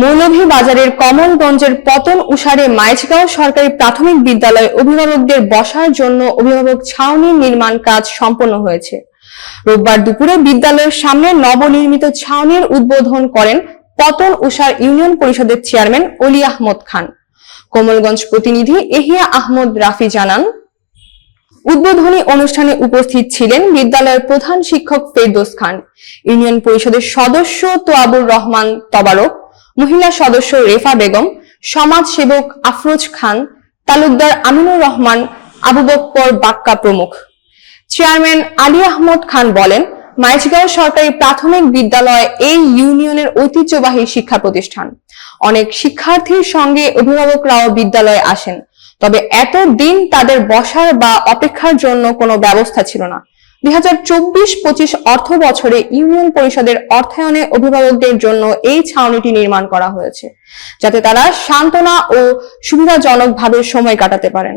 মৌলভীবাজারের কমলগঞ্জের পতন উষারে মাইজগাঁও সরকারি প্রাথমিক বিদ্যালয়ে অভিভাবকদের বসার জন্য অভিভাবক ছাউনি নির্মাণ কাজ সম্পন্ন হয়েছে। রোববার দুপুরে বিদ্যালয়ের সামনে নবনির্মিত ছাউনির উদ্বোধন করেন পতন উষার ইউনিয়ন পরিষদের চেয়ারম্যান অলি আহমদ খান। কমলগঞ্জ প্রতিনিধি এহিয়া আহমদ রাফি জানান, উদ্বোধনী অনুষ্ঠানে উপস্থিত ছিলেন বিদ্যালয়ের প্রধান শিক্ষক ফেরদৌস খান, ইউনিয়ন পরিষদের সদস্য তোয়াবুর রহমান তবারক, মহিলা সদস্য রেফা বেগম, সমাজ সেবক আফরোজ খান, তালুকদার আমিনুর রহমান, আবু বক্কর বাক্কা প্রমুখ। চেয়ারম্যান আলী আহমদ খান বলেন, মাইজগাঁও সরকারি প্রাথমিক বিদ্যালয় এই ইউনিয়নের ঐতিহ্যবাহী শিক্ষা প্রতিষ্ঠান। অনেক শিক্ষার্থীর সঙ্গে অভিভাবকরাও বিদ্যালয়ে আসেন, তবে এতদিন তাদের বসার বা অপেক্ষার জন্য কোনো ব্যবস্থা ছিল না। 2024-25 অর্থ বছরে ইউনিয়ন পরিষদের অর্থায়নে অভিভাবকদের জন্য এই ছাউনিটি নির্মাণ করা হয়েছে, যাতে তারা সান্ত্বনা ও সুবিধাজনকভাবে সময় কাটাতে পারেন।